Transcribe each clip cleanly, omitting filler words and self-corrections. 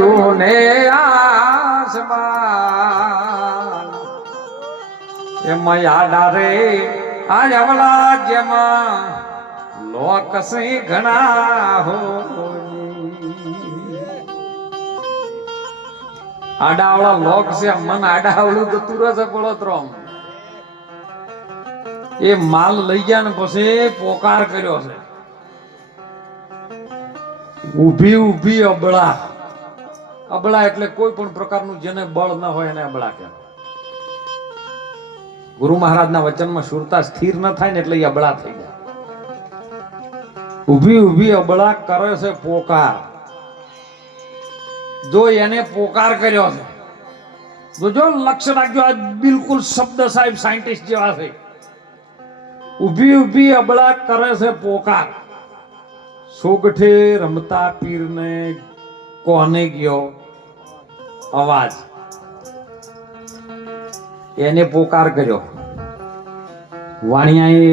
ભર્યું ને આસમાન એમાં આડા રે આ અવળા જેમાં લોક સી ઘણા હો આડાવળા લોક છે મન આડાવળું તો તુરસ પડો એ માલ લઈ ગયા ને પછી પોકાર કર્યો છે ઊભી ઊભી અબળા અબળા એટલે કોઈ પણ પ્રકારનું જેને બળ ન હોય એને અબળા કહેવાય. ગુરુ મહારાજના વચનમાં સુરતા સ્થિર ન થાય ને એટલે એ અબળા થઈ જાય. ઊભી ઊભી અબળા કરે છે પોકાર. જો એને પોકાર કર્યો છે જો લક્ષ્ય રાખજો આ બિલકુલ શબ્દ સાહેબ સાયન્ટિસ્ટ જેવા છે. ઊભી ઊભી અબળા કરે છે પોકાર. સોગઠે રમતા પીરને કોને ગયો અવાજ એને પોકાર કર્યો. વાણિયાએ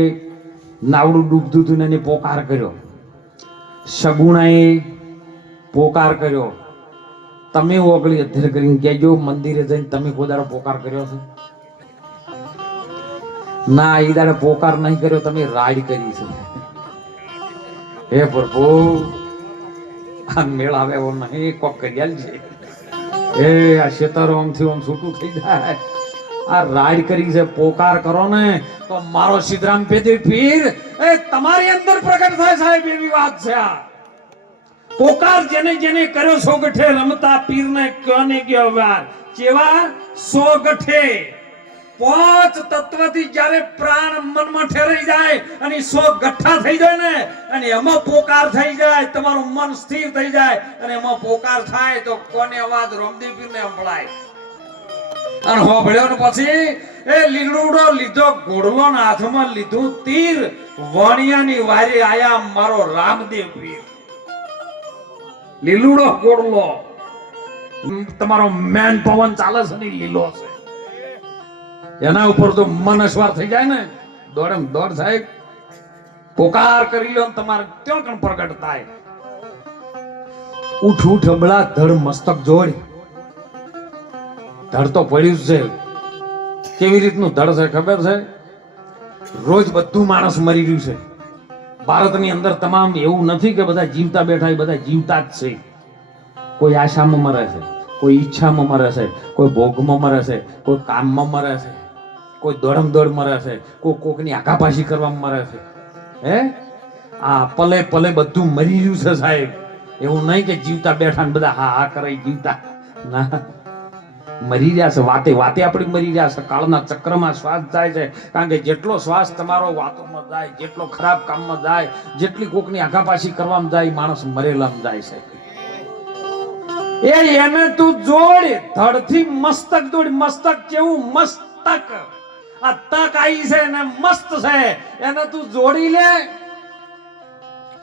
નાવડું ડૂબતું હતું ને એને પોકાર કર્યો. સગુણાએ પોકાર કર્યો. તમે ઓગળી અધ્ધર કરીને કહેજો મંદિરે જઈને તમે કોદારો પોકાર કર્યો છે? ના, એ દાડે પોકાર નહીં કર્યો, તમે રાડ કરી છે. હે પ્રભુ આ મેળ આવે એવો નહીં, કોક કર્યા છે. એ આ શેતરો આમથી આમ છૂટું થઈ જાય. આ રાડ કરી છે, પોકાર કરો ને તો મારો સિદ્ધરામ પેદી પીર એ તમારી અંદર પ્રગટ થાય સાહેબ, એવી વાત છે. આ પોકાર જેને જેને કર્યો સોગઠે રમતા પીરને કોને ગયો વાર જેવા સોગઠે પાંચ તત્વથી જ્યારે પ્રાણ મનમાં ઠેરાઈ જાય અને સો ગઠ્ઠા થઈ જાય ને અને એમાં પોકાર થઈ જાય, તમારું મન સ્થિર થઈ જાય અને એમાં પોકાર થાય તો કોને અવાજ રામદેવ પીરને સંભળાય. અને હોભળ્યો ને પછી એ લીલુડો લીધો ઘોડલો ને હાથમાં લીધું તીર, વાણિયાની વારે આયા મારો રામદેવ પીર. લીલુડો ઘોડલો તમારો મેન પવન ચાલે છે ને લીલો છે, એના ઉપર તો મન અસવાર થઈ જાય ને દોડમ દોડ સાહેબ. પોકાર કરી લો તમારે ત્યાં કણ પ્રગટ થાય. ઉઠ ઉઠ અબળા ધડ મસ્તક જોડ. ધડ તો પડ્યું છે. કેવી રીતનું ધડ છે ખબર છે? રોજ બધું માણસ મરી રહ્યું છે ભારતની અંદર. તમામ એવું નથી કે બધા જીવતા બેઠા, એ બધા જીવતા જ છે. કોઈ આશામાં મરે છે, કોઈ ઈચ્છામાં મરે છે, કોઈ ભોગમાં મરે છે, કોઈ કામમાં મરે છે, કોઈ દોડમ દોડ મરે છે, કોઈ કોકની આઘાપાછી કરવામાં મરે છે. હે આ પલે પલે બધું મરી રહ્યું છે સાહેબ. એવું નહીં કે જીવતા બેઠા ને બધા હા હા કરે જીવતા. ના, મરી રહ્યા છે. વાતે વાતે આપણે મરી રહ્યા છે. કાળના ચક્રમાં શ્વાસ જાય છે. કારણ કે જેટલો શ્વાસ તમારો વાતોમાં જાય, જેટલો ખરાબ કામમાં જાય, જેટલી કોકની આઘાપાછી કરવામાં જાય, માણસ મરેલામાં જાય છે. એને તું જોડ ધડથી મસ્તક જોડ. મસ્તક કેવું મસ્તક, આ તક આવી છે ને મસ્ત છે, એને તું જોડી લે.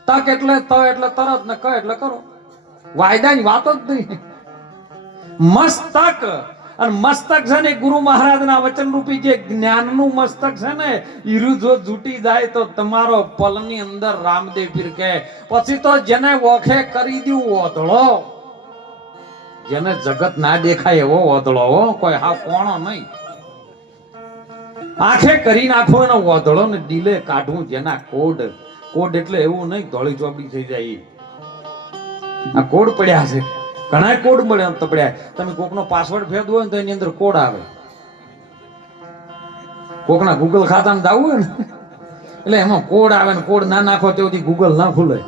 તક એટલે ત એટલે તરત ને ક એટલે કરો. વાયદાની વાત જ નહીં. મસ્તક અને મસ્તક છે ને ગુરુ મહારાજના વચન રૂપી જે જ્ઞાનનું મસ્તક છે ને, ઈરું જો જૂટી જાય તો તમારો પલની અંદર રામદેવ પીર કહે પછી તો જેને વોખે કરી દીધું ઓધળો, જેને જગત ના દેખાય એવો ઓધળો હો, કોઈ હા કોણો નહીં. આંખે કરી નાખો એનો ઓધળો ને દિલે કાઢવું જેના કોડ. કોડ એટલે એવું નહીં ધોળી ચોપડી થઈ જાય. આ કોડ પડ્યા છે, ઘણા કોડ મળ્યા પડ્યા. તમે કોકનો પાસવર્ડ ફેરવો હોય ને તો એની અંદર કોડ આવે. કોકના ગૂગલ ખાતામાં જવું હોય ને એટલે એમાં કોડ આવે ને કોડ ના નાખો તેથી ગૂગલ ના ખુલે.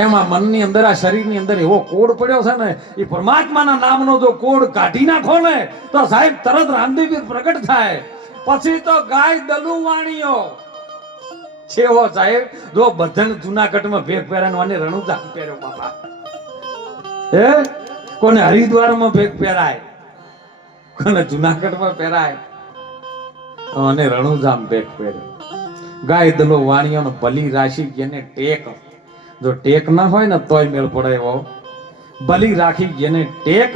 એમાં મનની અંદર આ શરીરની અંદર એવો કોડ પડ્યો છે ને, એ પરમાત્માના નામનો જો કોડ કાઢી નાખો ને તો સાહેબ તરત રામદેવ પ્રગટ થાય. પછી તો ગાય દલુ વાણીઓ છેવો સાહેબ. જો બધાને જુનાગઢમાં ભેગ પહેરાનો અને રણુજા પહેર્યો બાપા. હે કોને હરિદ્વારમાં ભેગ પહેરાય, કોને જુનાગઢમાં પહેરાય અને રણુજામ ભેગ પહેર્યો. ગાય દલો વાણીઓનો ભલી રાશિ જેને ટેક. જો ટેક ના હોય ને તોય મેળ પડે એવો. ભલી રાખી જેને ટેક,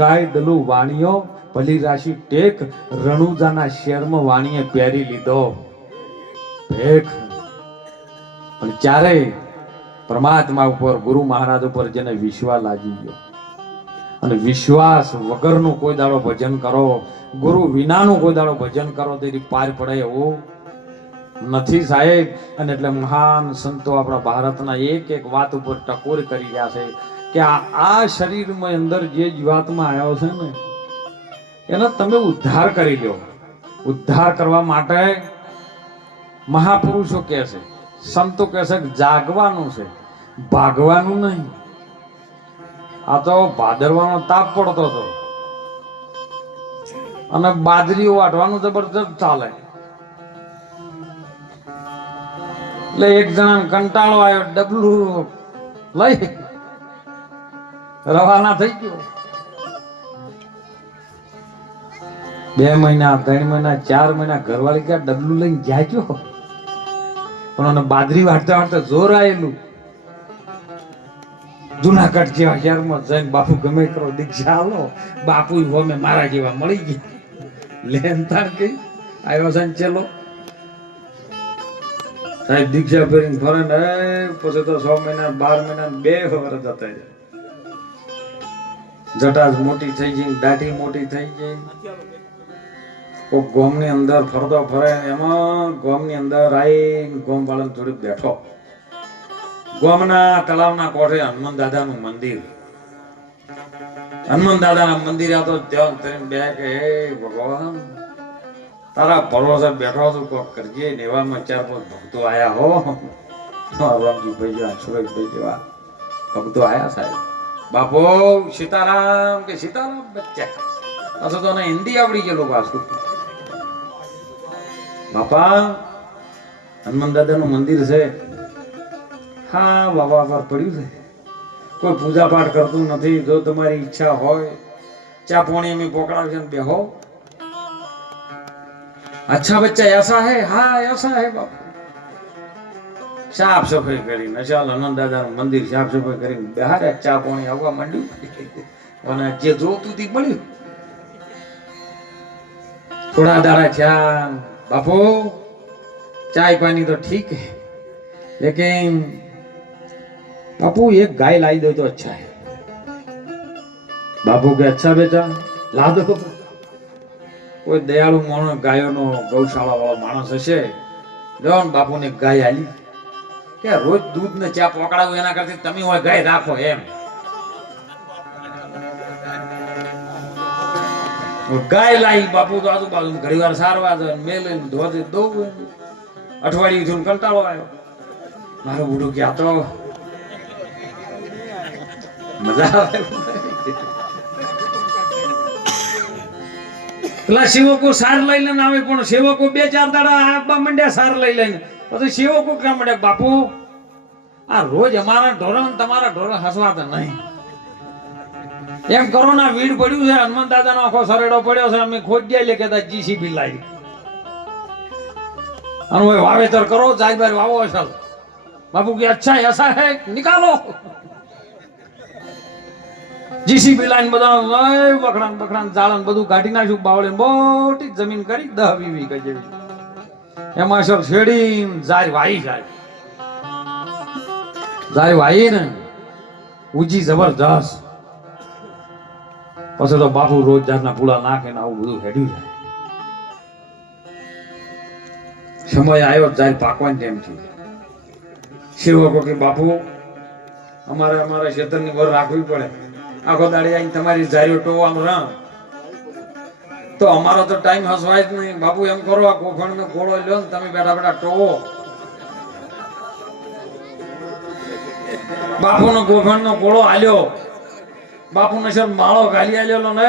ગાય દલુ વાણીઓ ભલી રાશિ ટેક. રણુજાના શેરમાં વાણીએ પહેરી લીધો ભેખ. પણ ચારે પરમાત્મા ઉપર, ગુરુ મહારાજ ઉપર જેને વિશ્વાસ લાગી ગયો, અને વિશ્વાસ વગરનું કોઈ દાડો ભજન કરો, ગુરુ વિનાનું કોઈ દાડો ભજન કરો તેની પાર પડે એવું નથી સાહેબ. અને એટલે મહાન સંતો આપણા ભારતના એક એક વાત ઉપર ટકોર કરી રહ્યા છે કે આ શરીરમાં અંદર જે જીવાત્મા આવ્યો છે ને એનો તમે ઉદ્ધાર કરી લો. ઉદ્ધાર કરવા માટે મહાપુરુષો કહે છે, સંતો કહે છે જાગવાનું છે, ભાગવાનું નહીં. આ તો ભાદરવાનો તાપ પડતો હતો અને બાજરી વાટવાનું જબરજસ્ત ચાલે. એટલે એક જણા કંટાળો આવ્યો, ડબલું લઈ રવાના થઈ ગયો. 2 મહિના 3 મહિના 4 મહિના ઘરવાળી ક્યાં ડબલું લઈને ગયા ગયો, પણ બાજરી વાટતા વાટતા જોર આવેલું. જુનાગઢ જેવા શહેરમાં જઈને બાપુ ગમે કરો દીક્ષા આલો, બાપુ હોમે મારા જેવા મળી ગયા. લેન તાર કઈ આવ્યો છે ને ચેલો સાહેબ દીક્ષા પહેરીને ફરે ને પછી તો 6 મહિના 12 મહિના 2 વર્ષ જતા જાય. જટાજ મોટી થઈ ગઈ, દાઢી મોટી થઈ ગઈ. કોક ગોમની અંદર ફરતો ફરે, એમાં ગોમની અંદર આવી ગોમ વાળાને થોડીક બેઠો. ગોમના તળાવના કોઠે હનુમાન દાદાનું મંદિર. હનુમાન દાદાના મંદિર આ તો ધ્યાન કરીને બે કે હે ભગવાન તારા ભરોસે બેઠો છું, કોક કરજે. એવામાં 4-5 ભક્તો આયા હો, રામજીભાઈ જેવા, સુરેશભાઈ જેવા ભક્તો આયા સાહેબ. બાપો સીતારામ કે સીતારામ બચ્ચા. અસો તો હિન્દી આવડી ગયેલું પાછું. બાપા હનુમાન દાદાનું મંદિર છે. હા બાબા પર પડ્યું છે, કોઈ પૂજા પાઠ કરતું નથી. જો તમારી ઈચ્છા હોય ચા પાણી અમે પોકડાવશે ને બેહો. अच्छा बच्चा ऐसा है, हाँ ऐसा है बापू. साफ सफाई કરીને ચાલ હનુમાન દાદાનું મંદિર સાફ સફાઈ કરીને બહાર ચા પાણી આવવા માંડ્યું અને જે જોતું તી મળ્યું. થોડા દાડા થયા, બાપુ ચાય પાણી તો ઠીક है लेकिन बापू एक गाय लाई दो तो अच्छा है. बापू के अच्छा बेटा ला दो. કોઈ દયાળુ માણસ ગાયોનો ગૌશાળા વાળો માણસ હશે, લો બાપુ ને ગાય આલી કે રોજ દૂધ ને ચા પકડાવું એના કરતા તમે હોય ગાય રાખો એમ. ગાય લાવી બાપુ તો આજુબાજુ ઘણી વાર સારવા જાય, મેલે ધોતે દઉં. અઠવાડિયું થયું કંટાળો આવ્યો. મારું બુડું કે આ તો મજા આવે. પેલા સેવકો સાર લઈ લઈને આવે, પણ સેવકો 2-4 દાડા આપવા માંડ્યા સાર લઈ લઈને. પછી સેવકો ક્યાં માંડ્યા, બાપુ આ રોજ અમારા ઢોરણ તમારા ઢોરણ હસવાતા નહીં. એમ કરો ના વીડ પડ્યું છે, હનુમાન દાદાનો આખો સરેડો પડ્યો છે, અમે ખોજ્યા લે કહેતા જીસીબી લાવી અને વાવેતર કરો, જાય બાર વાવો અસલ. બાપુ કે અચ્છા એસા હે નિકાલો. જીસીબી લાઈન બધા બખડાન બખડાન જાળન બધું કાઢી નાખ્યું. બાવળે મોટી જમીન કરી 10-20 વીઘા જેવી. એમાં સર શેડી જાય વાઈ જાય વાઈ ને ઉજી જબરજસ્ત. પછી તો બાપુ રોજ જાતના પૂળા નાખે ને આવું બધું હેડ્યું જાય. સમય આવ્યો જાય પાકવાની ટાઈમ છે. સેવકો કે બાપુ અમારે અમારા ક્ષેત્રની વર રાખવી પડે. આખો દાડે આવીને તમારી જારીઓ ટોવા રામ તો અમારો તો ટાઈમ હસવાય જ નહીં. બાપુ એમ કરો આ કોફણ નો કોળો લ્યો ને તમે બેઠા બેઠા ટોવો. બાપુ નો કોફણ નો કોળો આલ્યો. બાપુ ને સર માળો ગાલી આલ્યો ને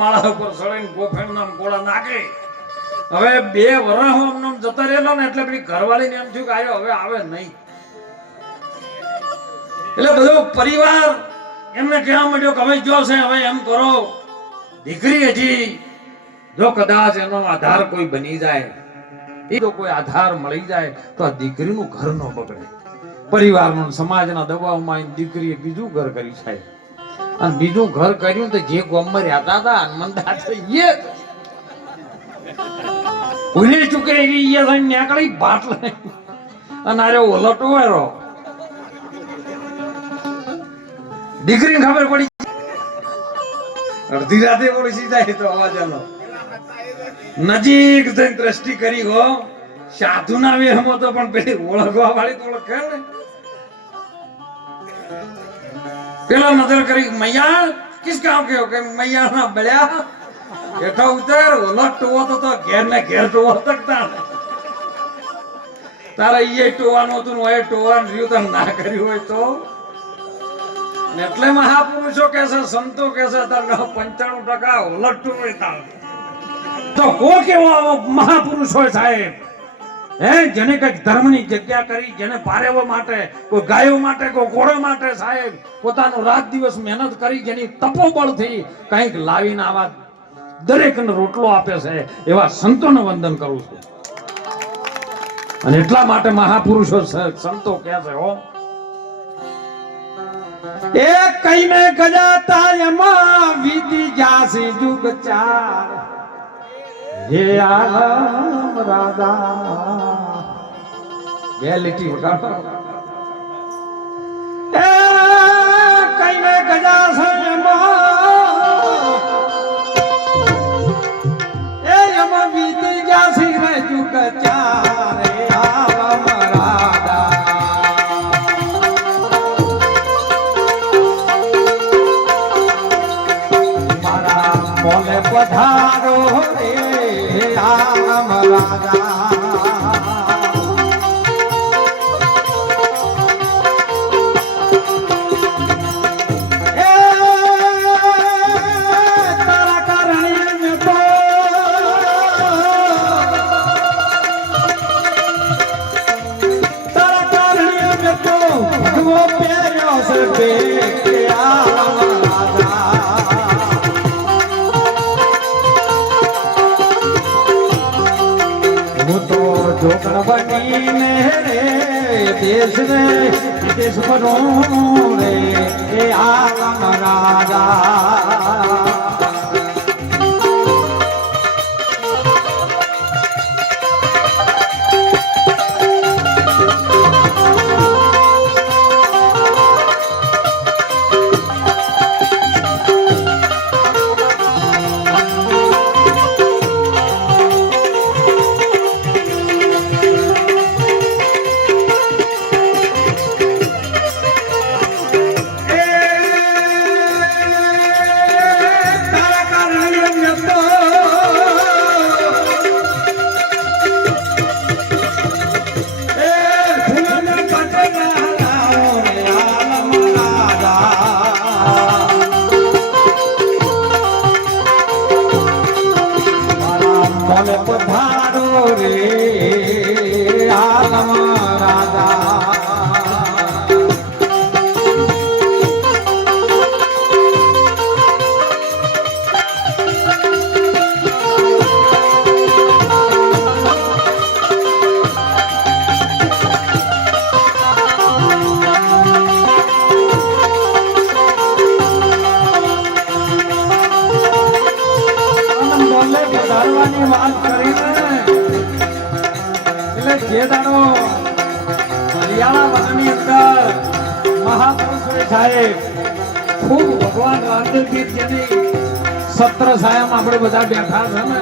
માળા ઉપર સળાઈને કોફણ ના કોળા નાખે. હવે 2 વર્ષ અમને જતા રહેલો ને એટલે પેલી ઘરવાળીને એમ થયું કે આવ્યો હવે આવે નહીં. એટલે બધો પરિવાર એમને કહેવા માંડ્યો કે હવે જો છે હવે એમ કરો દીકરી હજી જો કદાચ એનો આધાર કોઈ બની જાય, એ જો કોઈ આધાર મળી જાય તો આ દીકરીનું ઘર ન બગડે. પરિવારનું સમાજના દબાવમાં દીકરીએ બીજું ઘર કરી છે અને બીજું ઘર કર્યું તો જે ગામમાં રહેતા હતા હનુમાનદાસ એ ભૂલી ચૂકે એ નીકળી ભાટ લઈ અને અરે ઓલટો વાળો દીકરીને ખબર પડી અડધી રાતે ઓળખી જાય તો અવાજ આનો નજીક જઈને દ્રષ્ટિ કરી હો સાધુ ના વેહમો તો પણ પેલી ઓળખવા વાળી તો ઓળખે ને પેલા નજર કરી મૈયા કિસ ગાંવ કે હો કે મૈયા ના બળ્યા બેઠા ઉતર ઓલો ટોવો તો ઘેર ને ઘેર ટોવો તકતા તારા ઈ ટોવાનું હતું ને એ ટોવાન રહ્યું તને ના કર્યું હોય તો એટલે મહાપુરુષો કે છે સંતો કે છે તારે 95% ઓલટું હોય તાર તો કો કેવો મહાપુરુષ હોય સાહેબ હે જેને કઈક ધર્મની જગ્યા કરી જેને પારેવા માટે કોઈ ગાયો માટે કોઈ ઘોડો માટે સાહેબ પોતાનો રાત દિવસ મહેનત કરી જેની તપોબળથી કંઈક લાવીને આવા દરેકને રોટલો આપે છે એવા સંતોને વંદન કરું છું અને એટલા માટે મહાપુરુષો સંતો કહે છે હો એ કઈ મે ગજાતા યમા વીતી જાસે જુગ ચાર હે આલમ રાધા બે લીટી વગાડો એ કઈ મે ગજાસે યમા એ યમા વીતી જાસે જુગ ચાર હે આલમ રાધા મોલે પધારો રે આલમ રાજા એ તારા કારણે મેં તો ભગવો પહેર્યો છે બે આલમ જોગણ બનીને રે દેશ રે વિદેશ બનો રે એ આલમ રાજા પધારો રે આલમ રાજા વાત કરીને એટલે જે દાડો હરિયાણા વનની અંદર મહાપુરુષોએ સાહેબ ખૂબ ભગવાન રામદેવજી જેની સત્ર સાયામાં આપણે બધા બેઠા છે ને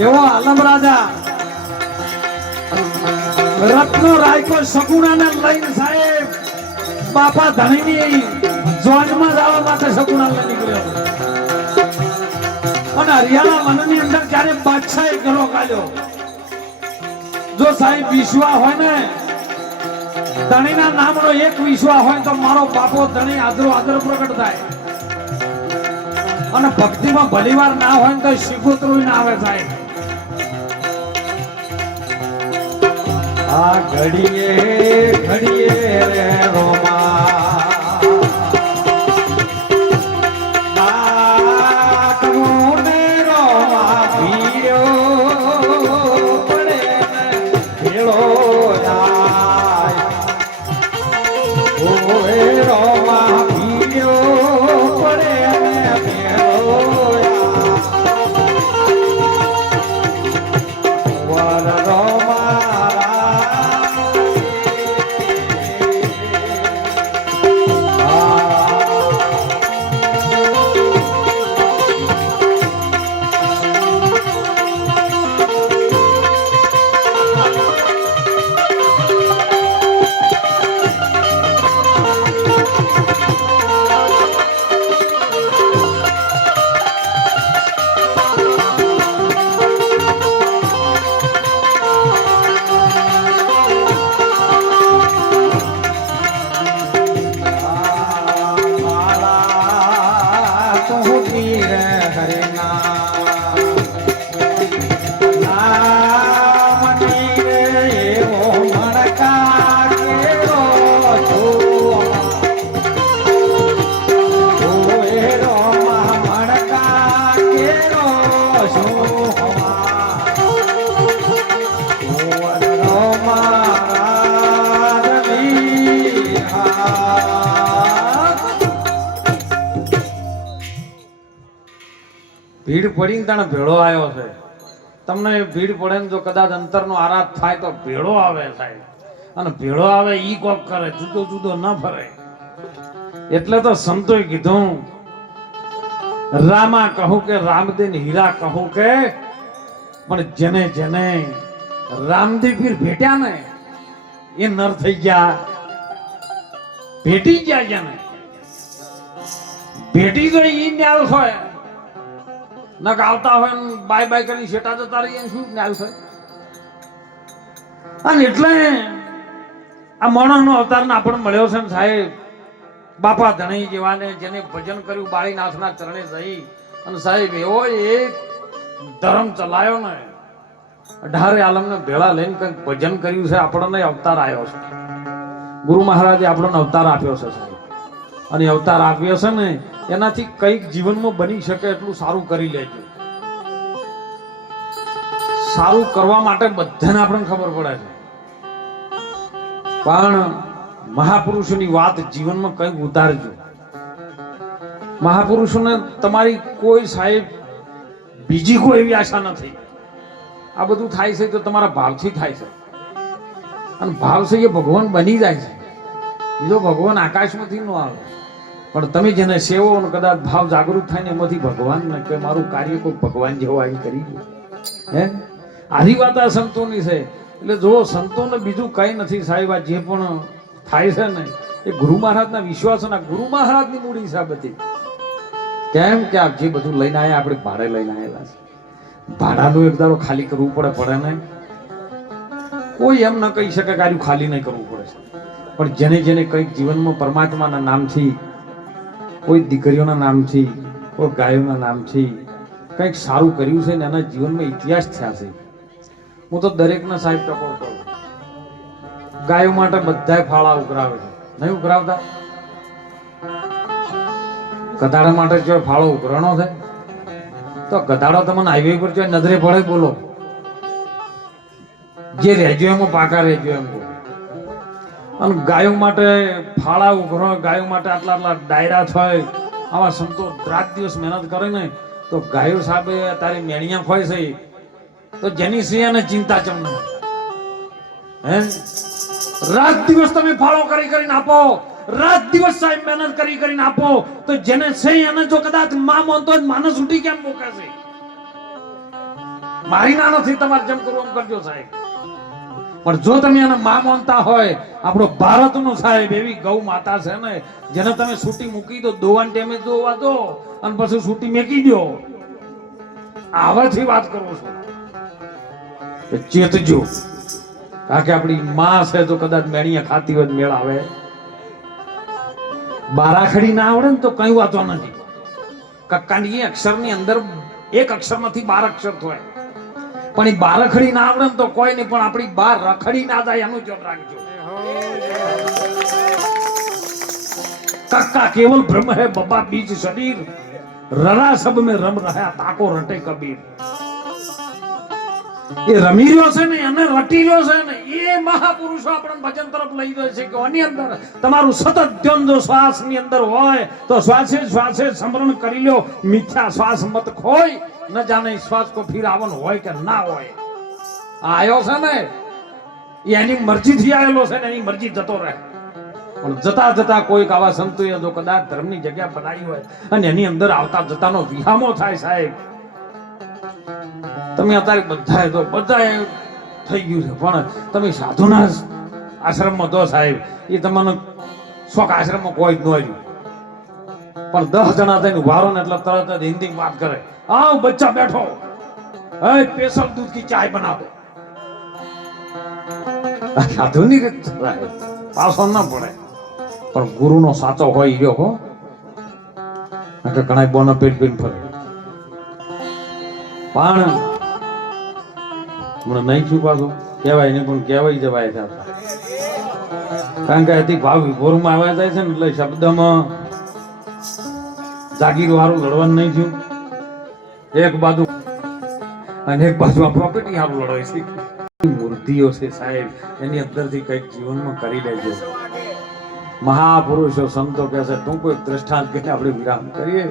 એવો આલમ રાજા રત્નો રાયકો સગુણાને લઈને સાહેબ બાપા ધણીની જોજમાં જવા માટે સગુણા લઈ નીકળ્યો અને હરિયાણા વનની અંદર જ્યારે બાદશાહે ગળો કાઢ્યો જો સાહેબ વિશ્વા હોય ને ધણીના નામનો એક વિશ્વા હોય તો મારો બાપો ધણી આદરો આદર પ્રગટ થાય અને ભક્તિમાં ભલીવાર ના હોય તો શિકોતરું ના આવે સાહેબ આ ઘડીએ ઘડીએ રે રોમા ભીડ પડીને તને ભેળો આવ્યો છે. તમને ભીડ પડે ને જો કદાચ અંતરનો આરાધ થાય તો ભેળો આવે સાહેબ, અને ભેળો આવે ઈ કોક કરે, જુદો જુદો ન ફરે. એટલે તો સંતોએ કીધું, રામા કહું કે રામદેન હીરા કહું કે, પણ જેને જેને રામદેવ પીર ભેટ્યા ને એ નર થઈ ગયા, ભેટી ગયા. જેને ભેટી તો ઈ ન્યાલ હોય, નક આવતા હોય ને બાય બાય કરીને શેટા જતા રહીએ, શું ન્યાલ છે? અને એટલે આ માણસનો અવતાર આપણને મળ્યો છે ને સાહેબ, બાપા ધણી જેવાને જેને ભજન કર્યું બાળીનાથના ચરણે જઈ, અને સાહેબ એવો એક ધર્મ ચલાયો ને, 18 આલમને ભેળા લઈને કંઈક ભજન કર્યું છે, આપણને અવતાર આવ્યો છે. ગુરુ મહારાજે આપણને અવતાર આપ્યો છે સાહેબ, અને અવતાર આપ્યો છે ને એનાથી કંઈક જીવનમાં બની શકે એટલું સારું કરી લેજો. સારું કરવા માટે બધાને આપણને ખબર પડે છે, પણ મહાપુરુષોની વાત જીવનમાં કંઈક ઉતારજો. મહાપુરુષોને તમારી કોઈ સાહેબ બીજી કોઈ એવી આશા નથી. આ બધું થાય છે તો તમારા ભાવથી થાય છે, અને ભાવ છે એ ભગવાન બની જાય છે. બીજો ભગવાન આકાશમાંથી ન આવે, પણ તમે જેને સેવો અને કદાચ ભાવ જાગૃત થાય ને એમાંથી ભગવાન ને કે મારું કાર્ય કોઈ ભગવાન જેવો આવી કરી દે. હે આની વાત આ સંતોની છે. એટલે જો સંતોને બીજું કઈ નથી સાહેબ, આ જે પણ થાય છે ને એ ગુરુ મહારાજના વિશ્વાસના, ગુરુ મહારાજની મૂડી છે બધી. કેમ કે આ જે બધું લઈને આવ્યા આપણે ભાડે લઈને આવેલા છે, ભાડાનું એક દાડો ખાલી કરવું પડે ને. કોઈ એમ ન કહી શકે કે આનું ખાલી નહીં કરવું પડે છે, પણ જેને જેને કંઈક જીવનમાં પરમાત્માના નામથી, કોઈ દીકરીઓના નામથી, કોઈ ગાયોના નામથી કંઈક સારું કર્યું છે ને એના જીવનમાં ઇતિહાસ થયા છે. હું તો દરેકના સાહેબ ટકોર કરું. ગાયો માટે બધા ફાળા ઉઘરાવે છે, નહીં ઉઘરાવતા? ગધાડા માટે જો ફાળો ઉઘરાણો છે તો ગધાડો તમને હાઈવે પર જો નજરે પડે બોલો, જે રહેજો એમાં પાકા રહેજો એમ બોલો. અને ગાયો માટે ફાળા ઉઘરો, ગાયો માટે આટલા આટલા ડાયરા થાય. આવા સંતો રાત દિવસ મહેનત કરે ને તો ગાયો સાહેબ તારી મેણિયા ખોય છે તો જેની સિંહને ચિંતા ચમને. હે રાત દિવસ તમે ફાળો કરીને આપો, રાત દિવસ સાહેબ મહેનત કરીને આપો, તો જેને છે એને જો કદાચ માં માનતો હોય માનસ ઉઠી કેમ મૂકે છે? મારી ના નથી, તમારે જેમ કરવું એમ કરજો સાહેબ. પણ જો તમે એને માં માનતા હોય, આપણો ભારતનો સાહેબ એવી ગૌ માતા છે ને જેને તમે છૂટી મૂકી દો, દોવાન ટાઈમે દોવા દો અને પછી છૂટી મેકી દો. આવાથી વાત કરું છું, ચેતજો. કારણ કે આપણી માં છે તો કદાચ મેણિયા ખાતી હોય મેળ આવે. બારાખડી ના આવડે ને તો કઈ વાતો નથી. કક્કાની અક્ષરની અંદર એક અક્ષરમાંથી 12 અક્ષર થાય, પણ એ બારાખડી ના આવડે ને તો કોઈ નહીં, પણ આપણી બાર રખડી ના જાય એનું ધ્યાન રાખજો. કક્કા કેવલ બ્રહ્મ હે બબા બીજ શરીર, રરા સબ में રમ રહ્યા તાકો રટે કબીર. એ રમી રહ્યો છે ને એને રટી રહ્યો છે ને એ મહાપુરુષો આપણને ભજન તરફ લઈ જાય છે કે આની અંદર તમારું સતત ધ્યાન જો શ્વાસ ની અંદર હોય તો શ્વાસે શ્વાસે સ્મરણ કરી લો. મિથ્યા શ્વાસ મત ખોય, ન જાણે શ્વાસ કો ફિર આવન હોય કે ના હોય. આયો છે ને એની મરજી થી આવેલો છે ને એની મરજી જતો રહે. પણ જતા જતા કોઈક આવા સંતોએ જો કદાચ ધર્મની જગ્યા બનાવી હોય અને એની અંદર આવતા જતાનો વિહામો થાય સાહેબ. તમે અત્યારે બધા તો બધા થઈ ગયું છે, પણ તમે સાધુના આશ્રમમાં દો સાહેબ, એ તમને શોખ આશ્રમમાં કોઈ જ ન આવ્યું, પણ 10 જણા થઈને વારો ને એટલે તરત જ હિન્દી વાત કરે. આવ બચ્ચા બેઠો, સ્પેશિયલ દૂધ કી ચાય બનાવો. સાધુની રીત પાછો ના પડે, પણ ગુરુનો સાચો હોય ઈ રહ્યો હો. ઘણા બોનો પેટ ફરે, પણ મને નહીં છું પાછું કહેવાય ને, પણ કહેવાય જવાય છે. કારણ કે અતિ ભાવ વિભોરમાં આવ્યા જાય છે ને એટલે શબ્દમાં જાગીર વાળું લડવાનું નહીં થયું. એક બાજુ અને એક બાજુ આ પ્રોપર્ટી સારું લડાય છે. મૂર્તિઓ છે સાહેબ, એની અંદરથી કંઈક જીવનમાં કરી લેજો. મહાપુરુષો સંતો કહે છે, ટૂંકો એક દ્રષ્ટાંત કહીને આપણે વિરામ કરીએ.